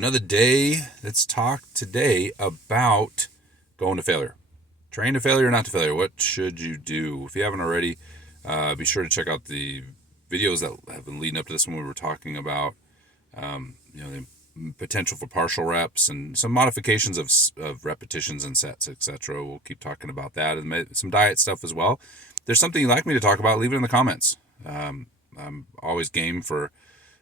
another day. Let's talk today about going to failure. Train to failure, not to failure. What should you do? If you haven't already, be sure to check out the videos that have been leading up to this one. We were talking about, the potential for partial reps and some modifications of repetitions and sets, etc. We'll keep talking about that and some diet stuff as well. If there's something you'd like me to talk about, leave it in the comments. I'm always game for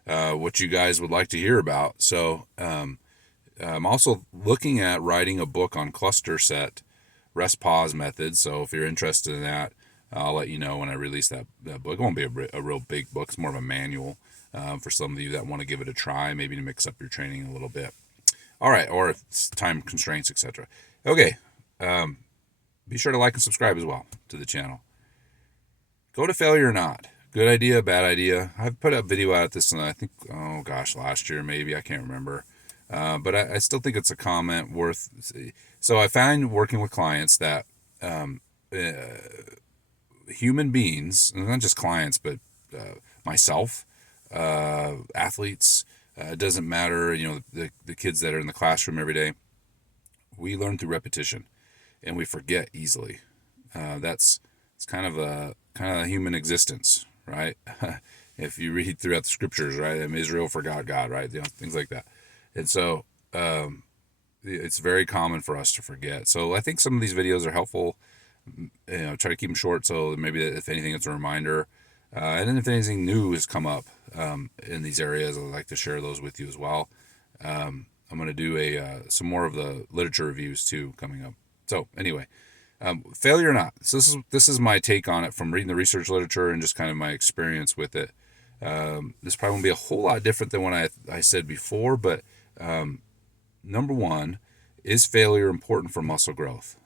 what you guys would like to hear about. So I'm also looking at writing a book on cluster set rest pause methods. So if you're interested in that, I'll let you know when I release that book. It won't be a real big book. It's more of a manual for some of you that want to give it a try, maybe to mix up your training a little bit. All right, or if it's time constraints, etc. Okay, be sure to like and subscribe as well to the channel. Go to failure or not. Good idea, bad idea. I've put a video out at this, and I think, last year maybe, I can't remember. But I still think it's a comment worth. So I find working with clients that human beings, and not just clients, but myself, athletes, it doesn't matter, the kids that are in the classroom every day, we learn through repetition, and we forget easily. It's kind of a human existence, right? If you read throughout the scriptures, right? Israel forgot God, right? Things like that. And so it's very common for us to forget. So I think some of these videos are helpful. Try to keep them short, so maybe if anything, it's a reminder. And then if anything new has come up in these areas, I'd like to share those with you as well. I'm going to do some more of the literature reviews too coming up. So anyway, failure or not. So this is my take on it from reading the research literature and just kind of my experience with it. This probably won't be a whole lot different than what I said before, but number one, is failure important for muscle growth?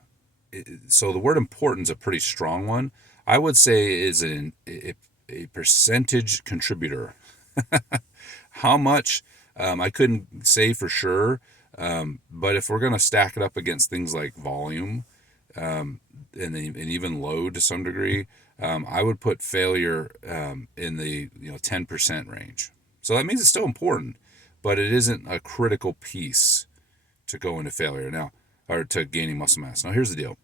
So the word important is a pretty strong one. I would say is a percentage contributor. How much, I couldn't say for sure, but if we're going to stack it up against things like volume and even load to some degree, I would put failure in the 10% range. So that means it's still important, but it isn't a critical piece to go into failure now, or to gaining muscle mass. Now here's the deal.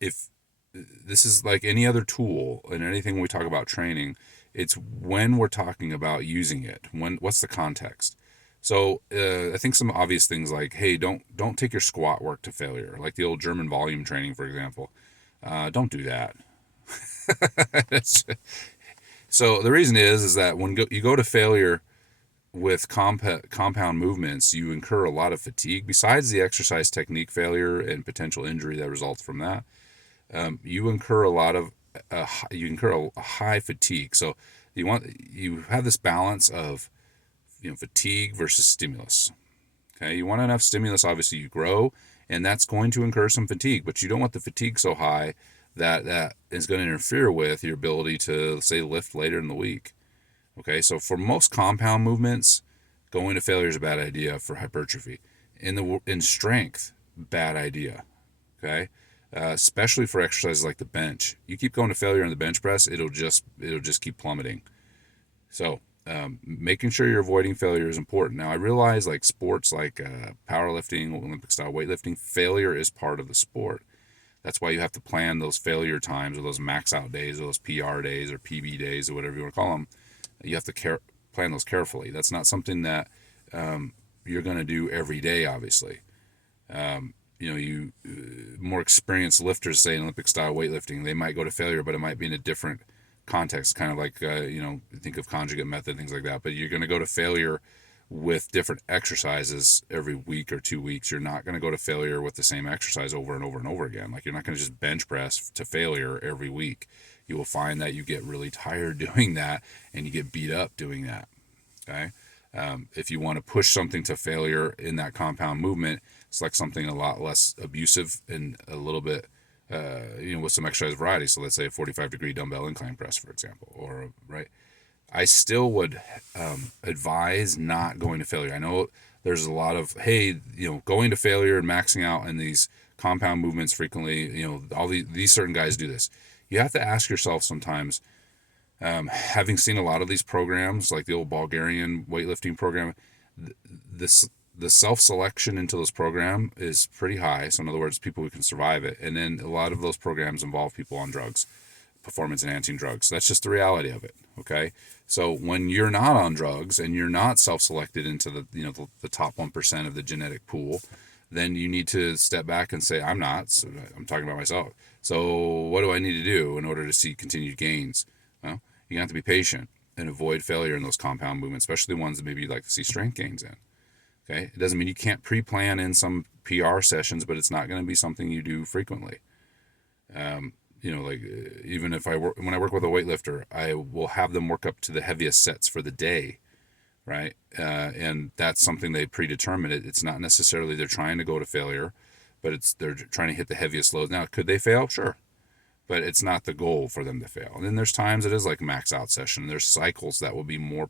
If this is like any other tool and anything we talk about training, it's when we're talking about using it. What's the context? So I think some obvious things like, hey, don't take your squat work to failure, like the old German volume training, for example. Don't do that. So the reason is that when you go to failure with compound movements, you incur a lot of fatigue. Besides the exercise technique failure and potential injury that results from that, you incur a high fatigue. So you have this balance of fatigue versus stimulus. Okay, you want enough stimulus, obviously you grow, and that's going to incur some fatigue, but you don't want the fatigue so high that is going to interfere with your ability to, say, lift later in the week. Okay, so for most compound movements, going to failure is a bad idea for hypertrophy. In strength, bad idea. Okay, especially for exercises like the bench. You keep going to failure in the bench press, it'll just keep plummeting. So making sure you're avoiding failure is important. Now I realize like sports like powerlifting, Olympic style weightlifting, failure is part of the sport. That's why you have to plan those failure times, or those max out days, or those PR days, or PB days, or whatever you want to call them. You have to plan those carefully. That's not something that you're going to do every day, obviously. More experienced lifters, say in Olympic style weightlifting, they might go to failure, but it might be in a different context, kind of like, think of conjugate method, things like that. But you're going to go to failure with different exercises every week or 2 weeks. You're not going to go to failure with the same exercise over and over and over again. Like, you're not going to just bench press to failure every week. You will find that you get really tired doing that, and you get beat up doing that. Okay. If you want to push something to failure in that compound movement, select something a lot less abusive and a little bit, with some exercise variety. So let's say a 45-degree dumbbell incline press, for example, or right. I still would advise not going to failure. I know there's a lot of, hey, going to failure and maxing out in these compound movements frequently, all these certain guys do this. You have to ask yourself sometimes, having seen a lot of these programs, like the old Bulgarian weightlifting program, the the self-selection into this program is pretty high. So in other words, people who can survive it. And then a lot of those programs involve people on drugs, performance enhancing drugs. That's just the reality of it. Okay. So when you're not on drugs and you're not self-selected into the top 1% of the genetic pool, then you need to step back and say, I'm not. So I'm talking about myself. So what do I need to do in order to see continued gains? Well, you have to be patient and avoid failure in those compound movements, especially the ones that maybe you'd like to see strength gains in. Okay. It doesn't mean you can't pre-plan in some PR sessions, but it's not going to be something you do frequently. Like even if when I work with a weightlifter, I will have them work up to the heaviest sets for the day, right? And that's something they predetermine. It's not necessarily they're trying to go to failure, but they're trying to hit the heaviest loads. Now, could they fail? Sure, but it's not the goal for them to fail. And then there's times it is like a max out session. There's cycles that will be more,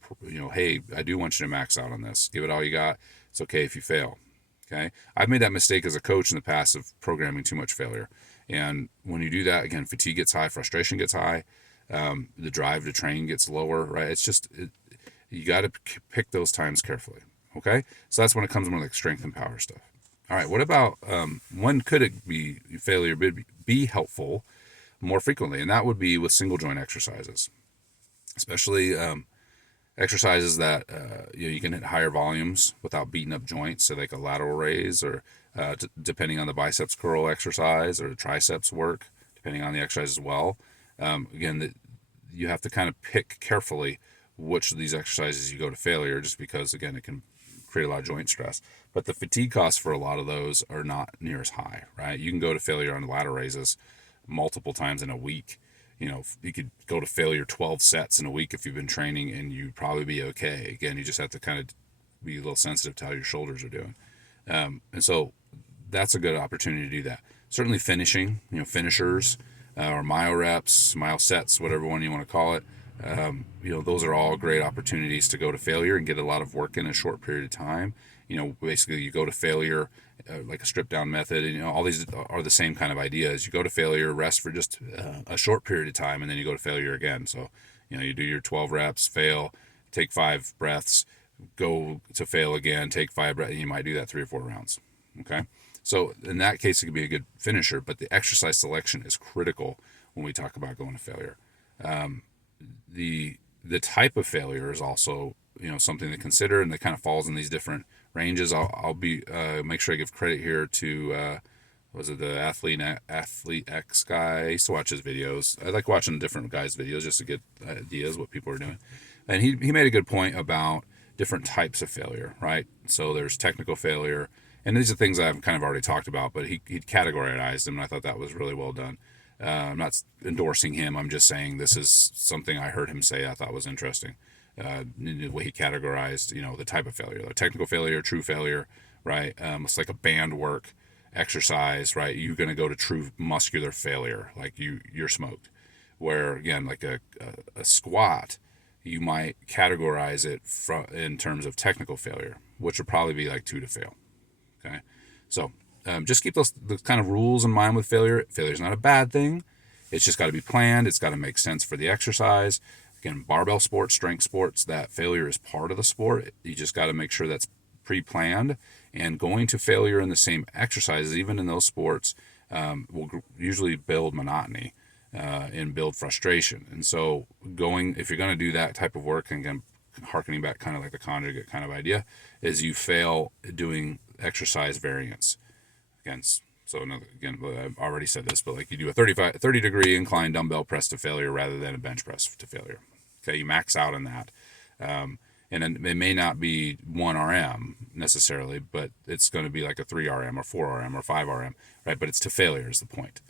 hey, I do want you to max out on this. Give it all you got. It's okay if you fail. Okay. I've made that mistake as a coach in the past of programming too much failure. And when you do that, again, fatigue gets high, frustration gets high, the drive to train gets lower, right? It's just, you got to pick those times carefully. Okay. So that's when it comes to more like strength and power stuff. All right. What about, when could it be failure be helpful more frequently? And that would be with single joint exercises, especially, exercises that you can hit higher volumes without beating up joints, so like a lateral raise, or depending on the biceps curl exercise, or the triceps work, depending on the exercise as well. Again, you have to kind of pick carefully which of these exercises you go to failure, just because, again, it can create a lot of joint stress. But the fatigue costs for a lot of those are not near as high, right? You can go to failure on lateral raises multiple times in a week. You could go to failure 12 sets in a week if you've been training, and you'd probably be okay. Again, you just have to kind of be a little sensitive to how your shoulders are doing. And so that's a good opportunity to do that. Certainly finishing, finishers, or myo reps, myo sets, whatever one you want to call it. Those are all great opportunities to go to failure and get a lot of work in a short period of time. Basically you go to failure, like a strip down method, and all these are the same kind of ideas. You go to failure, rest for just a short period of time, and then you go to failure again. So you do your 12 reps, fail, take 5 breaths, go to fail again, take 5 breaths, and you might do that 3 or 4 rounds. Okay, so in that case it could be a good finisher, but the exercise selection is critical when we talk about going to failure. The type of failure is also something to consider, and that kind of falls in these different ranges. I'll be make sure I give credit here to was it the Athlete X guy? I used to watch his videos. I like watching different guys' videos just to get ideas what people are doing. And he made a good point about different types of failure, right? So there's technical failure, and these are things I've kind of already talked about, but he categorized them, and I thought that was really well done. I'm not endorsing him. I'm just saying this is something I heard him say I thought was interesting. The way he categorized, the type of failure, like technical failure, true failure, right? It's like a band work exercise, right? You're going to go to true muscular failure, like you're smoked. Where again, like a squat, you might categorize it in terms of technical failure, which would probably be like 2 to fail. Okay, so just keep those kind of rules in mind with failure. Failure is not a bad thing. It's just got to be planned. It's got to make sense for the exercise. Again, barbell sports, strength sports, that failure is part of the sport. You just got to make sure that's pre-planned. And going to failure in the same exercises, even in those sports, will usually build monotony and build frustration. And so if you're going to do that type of work, and again, harkening back kind of like the conjugate kind of idea, is you fail doing exercise variance. Again, I've already said this, but like you do a 30 degree incline dumbbell press to failure rather than a bench press to failure. Okay, you max out on that. And it may not be 1 RM necessarily, but it's going to be like a 3 RM or 4 RM or 5 RM, right? But it's to failure is the point.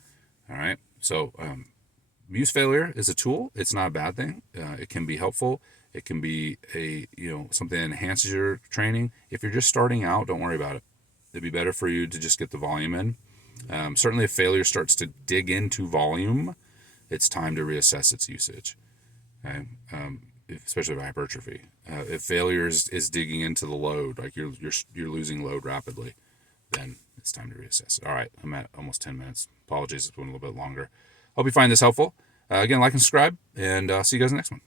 All right. So use failure as a tool. It's not a bad thing. It can be helpful. It can be something that enhances your training. If you're just starting out, don't worry about it. It'd be better for you to just get the volume in. Certainly if failure starts to dig into volume, it's time to reassess its usage. Okay? Especially with hypertrophy. If failure is digging into the load, like you're losing load rapidly, then it's time to reassess it. All right, I'm at almost 10 minutes. Apologies, it's been a little bit longer. Hope you find this helpful. Again, like and subscribe, and see you guys in the next one.